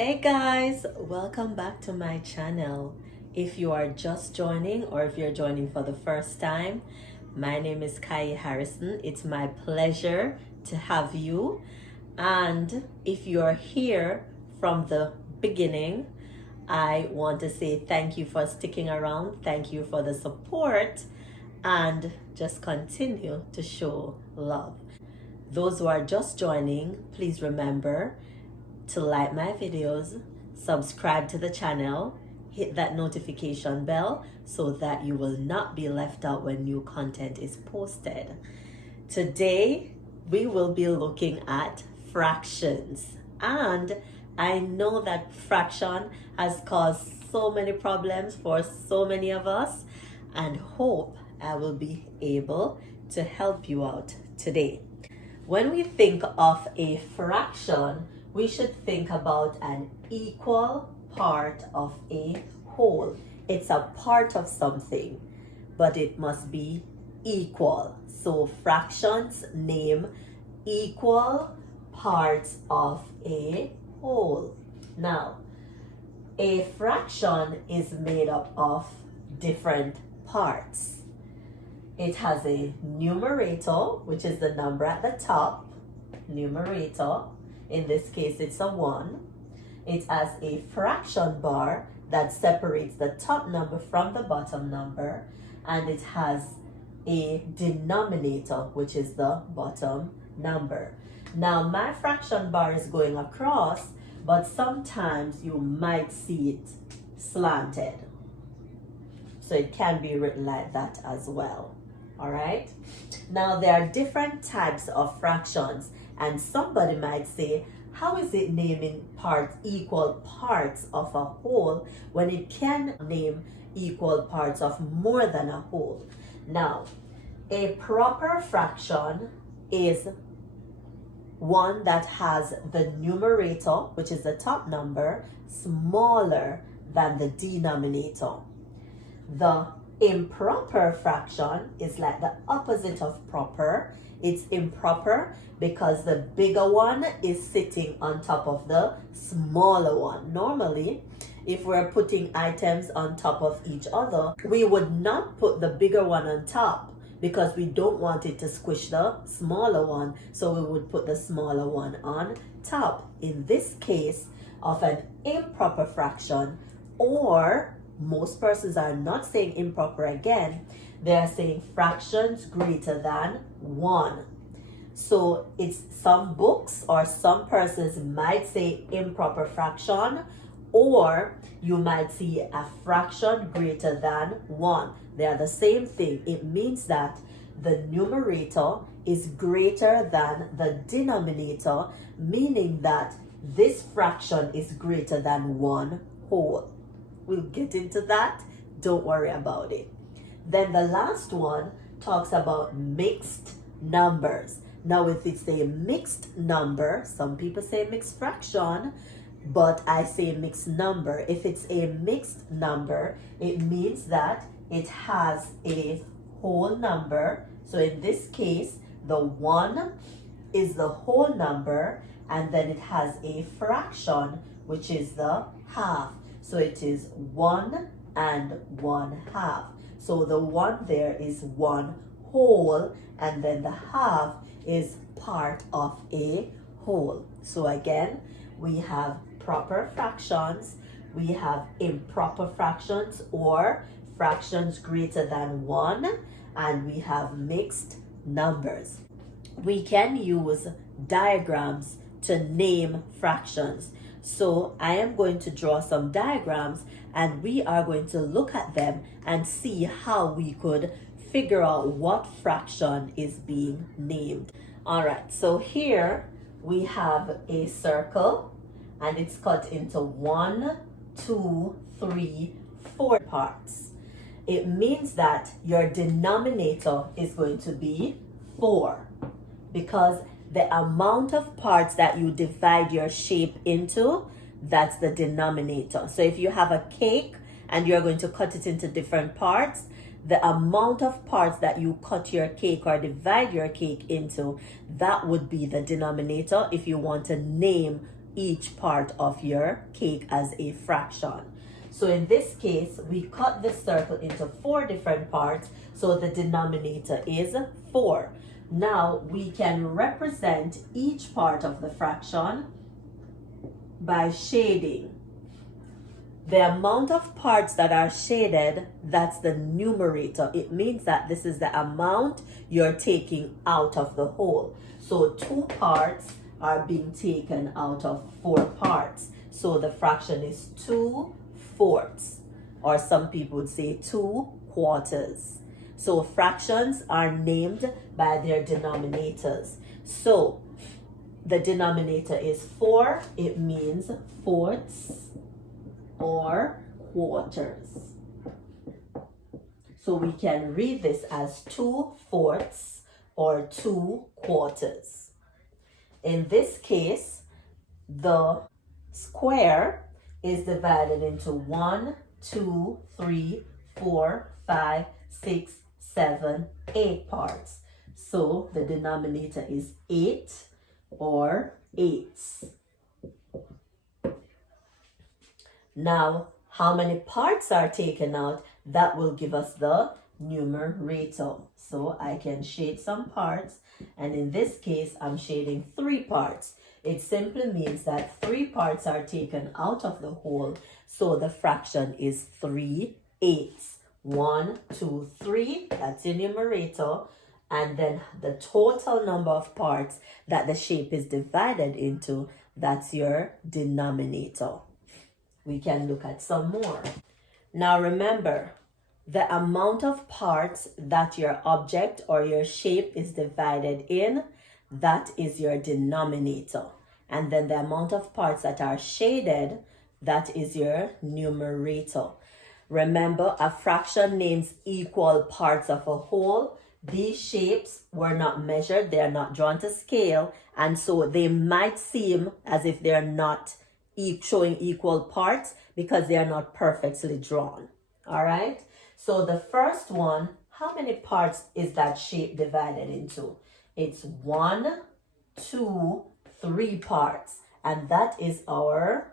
Hey guys, welcome back to my channel. If you are just joining or if you're joining for the first time, my name is KAYIE'S Harrison. It's my pleasure to have you. And if you're here from the beginning, I want to say thank you for sticking around. Thank you for the support and just continue to show love. Those who are just joining, please remember to like my videos, subscribe to the channel, hit that notification bell so that you will not be left out when new content is posted. Today, we will be looking at fractions. And I know that fraction has caused so many problems for so many of us, and hope I will be able to help you out today. When we think of a fraction, we should think about an equal part of a whole. It's a part of something, but it must be equal. So fractions name equal parts of a whole. Now, a fraction is made up of different parts. It has a numerator, which is the number at the top, numerator. In this case, it's a 1. It has a fraction bar that separates the top number from the bottom number. And it has a denominator, which is the bottom number. Now, my fraction bar is going across, but sometimes you might see it slanted. So it can be written like that as well. All right. Now, there are different types of fractions. And somebody might say, how is it naming equal parts of a whole when it can name equal parts of more than a whole? Now, a proper fraction is one that has the numerator, which is the top number, smaller than the denominator. The improper fraction is like the opposite of proper. It's improper because the bigger one is sitting on top of the smaller one. Normally, if we're putting items on top of each other, we would not put the bigger one on top because we don't want it to squish the smaller one. So we would put the smaller one on top. In this case of an improper fraction, or most persons are not saying improper again, they are saying fractions greater than 1. So it's some books or some persons might say improper fraction, or you might see a fraction greater than 1. They are the same thing. It means that the numerator is greater than the denominator, meaning that this fraction is greater than 1 whole. We'll get into that. Don't worry about it. Then the last one talks about mixed numbers. Now, if it's a mixed number, some people say mixed fraction, but I say mixed number. If it's a mixed number, it means that it has a whole number. So in this case, the 1 is the whole number, and then it has a fraction, which is the half. So it is 1 and 1/2. So the 1 there is 1 whole, and then the half is part of a whole. So again, we have proper fractions, we have improper fractions or fractions greater than 1, and we have mixed numbers. We can use diagrams to name fractions. So I am going to draw some diagrams and we are going to look at them and see how we could figure out what fraction is being named. All right, so here we have a circle and it's cut into 1, 2, 3, 4 parts. It means that your denominator is going to be 4 because the amount of parts that you divide your shape into, that's the denominator. So if you have a cake and you're going to cut it into different parts, the amount of parts that you cut your cake or divide your cake into, that would be the denominator if you want to name each part of your cake as a fraction. So in this case, we cut this circle into 4 different parts, so the denominator is 4. Now we can represent each part of the fraction by shading. The amount of parts that are shaded, that's the numerator. It means that this is the amount you're taking out of the whole. So 2 parts are being taken out of 4 parts. So the fraction is 2/4, or some people would say 2/4. So fractions are named by their denominators. So the denominator is 4. It means fourths or quarters. So we can read this as 2/4 or 2/4. In this case, the square is divided into 1, 2, 3, 4, 5, 6, 7, 8 parts. So the denominator is 8 or 8s. Now, how many parts are taken out? That will give us the numerator. So I can shade some parts, and in this case, I'm shading 3 parts. It simply means that 3 parts are taken out of the whole, so the fraction is 3/8. 1, 2, 3, that's your numerator, and then the total number of parts that the shape is divided into, that's your denominator. We can look at some more. Now remember, the amount of parts that your object or your shape is divided in, that is your denominator. And then the amount of parts that are shaded, that is your numerator. Remember, a fraction names equal parts of a whole. These shapes were not measured, they are not drawn to scale, and so they might seem as if they're not showing equal parts because they are not perfectly drawn. All right, so the first one, how many parts is that shape divided into? It's 1, 2, 3 parts, and that is our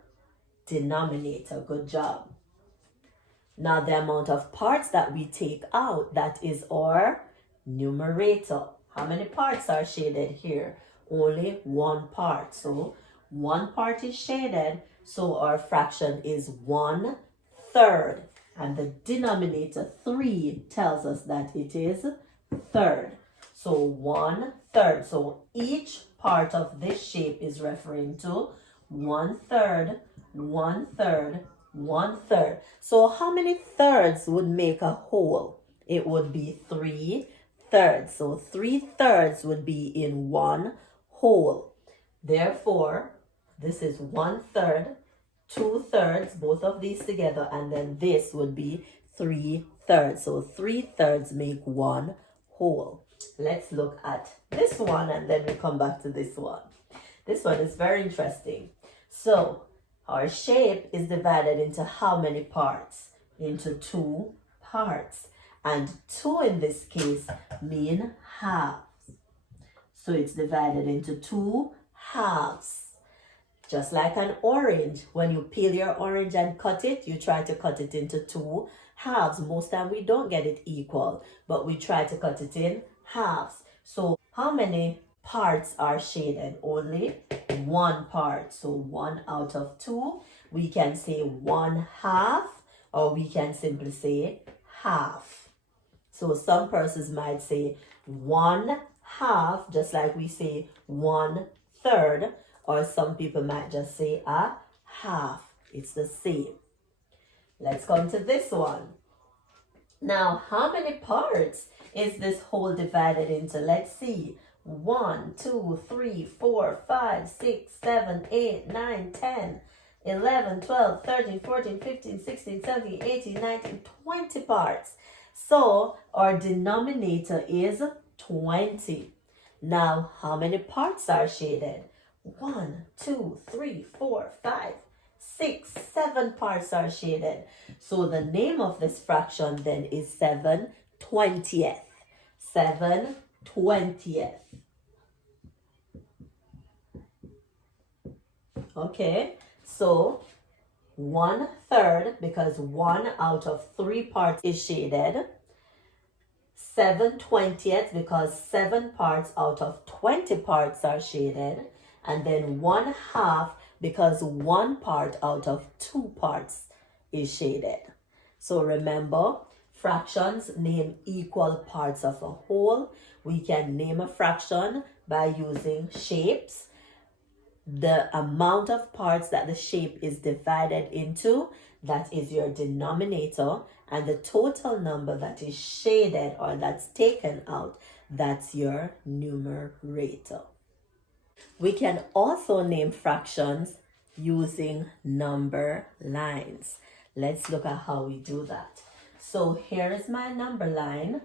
denominator. Good job. Now the amount of parts that we take out, that is our numerator. How many parts are shaded here? Only 1 part. So 1 part is shaded, so our fraction is 1/3. And the denominator 3 tells us that it is third. So 1/3. So each part of this shape is referring to 1/3, 1/3, 1/3. So how many thirds would make a whole? It would be 3/3. So 3/3 would be in 1 whole. Therefore, this is 1/3, 2/3, both of these together, and then this would be 3/3. So 3/3 make 1 whole. Let's look at this one, and then we come back to this one. This one is very interesting. So our shape is divided into how many parts? Into 2 parts. And 2 in this case mean halves. So it's divided into 2 halves. Just like an orange, when you peel your orange and cut it, you try to cut it into 2 halves. Most time we don't get it equal, but we try to cut it in halves. So how many parts are shaded? Only 1 part. So 1 out of 2. We can say 1/2, or we can simply say half. So some persons might say 1/2, just like we say 1/3. Or some people might just say a half. It's the same. Let's come to this one. Now, how many parts is this whole divided into? Let's see. 1, 2, 3, 4, 5, 6, 7, 8, 9, 10, 11, 12, 13, 14, 15, 16, 17, 18, 19, 20 parts. So our denominator is 20. Now, how many parts are shaded? 1, 2, 3, 4, 5, 6, 7 parts are shaded. So the name of this fraction then is 7/20. 7/20. Okay, so 1/3, because 1 out of 3 parts is shaded. 7/20, because 7 parts out of 20 parts are shaded. And then 1/2, because 1 part out of 2 parts is shaded. So remember, fractions name equal parts of a whole. We can name a fraction by using shapes. The amount of parts that the shape is divided into, that is your denominator, and the total number that is shaded or that's taken out, that's your numerator. We can also name fractions using number lines. Let's look at how we do that. So here is my number line,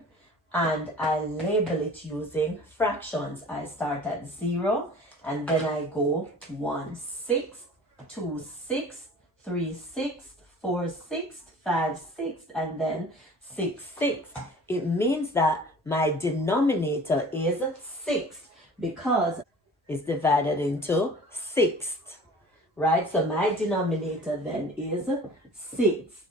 and I label it using fractions. I start at 0, and then I go 1/6, 2/6, 3/6, 4/6, 5/6, and then 6/6. It means that my denominator is 6 because it's divided into sixths, right? So my denominator then is 6.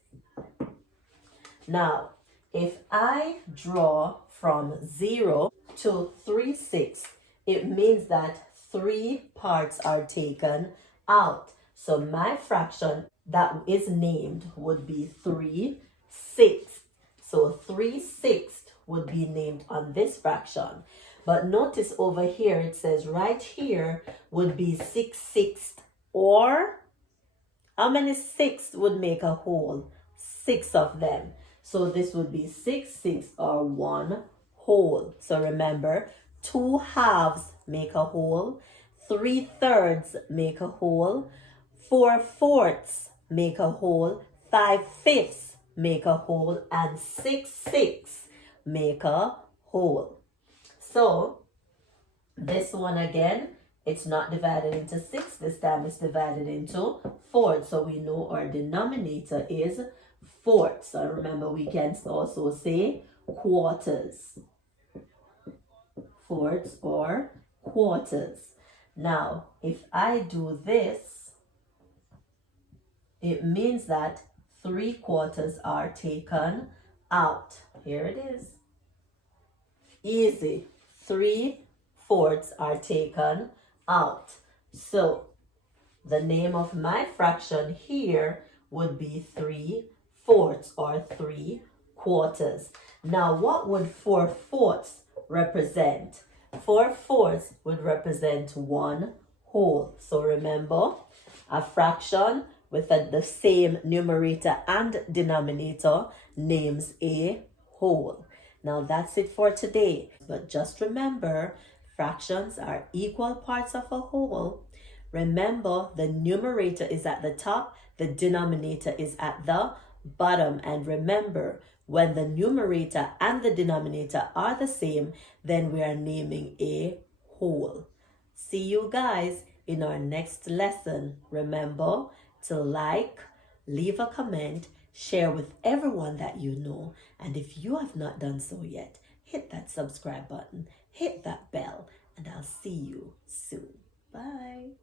Now, if I draw from 0 to 3/6, it means that 3 parts are taken out. So my fraction that is named would be 3/6. So 3/6 would be named on this fraction. But notice over here, it says right here would be 6/6, or how many sixths would make a whole? 6 of them. So this would be 6/6, or 1 whole. So remember, 2 halves make a whole, 3/3 make a whole, 4/4 make a whole, 5/5 make a whole, and 6/6 make a whole. So this one again, it's not divided into 6. This time it's divided into 4. So we know our denominator is 4. So remember, we can also say quarters. Fourths or quarters. Now, if I do this, it means that 3/4 are taken out. Here it is. Easy. 3/4 are taken out. So the name of my fraction here would be 3/4 or 3/4. Now, what would 4/4 represent? 4/4 would represent 1 whole. So remember, a fraction with the same numerator and denominator names a whole. Now that's it for today. But just remember, fractions are equal parts of a whole. Remember, the numerator is at the top, the denominator is at the bottom. And remember, when the numerator and the denominator are the same, then we are naming a whole. See you guys in our next lesson. Remember to like, leave a comment, share with everyone that you know. And if you have not done so yet, hit that subscribe button, hit that bell, and I'll see you soon. Bye.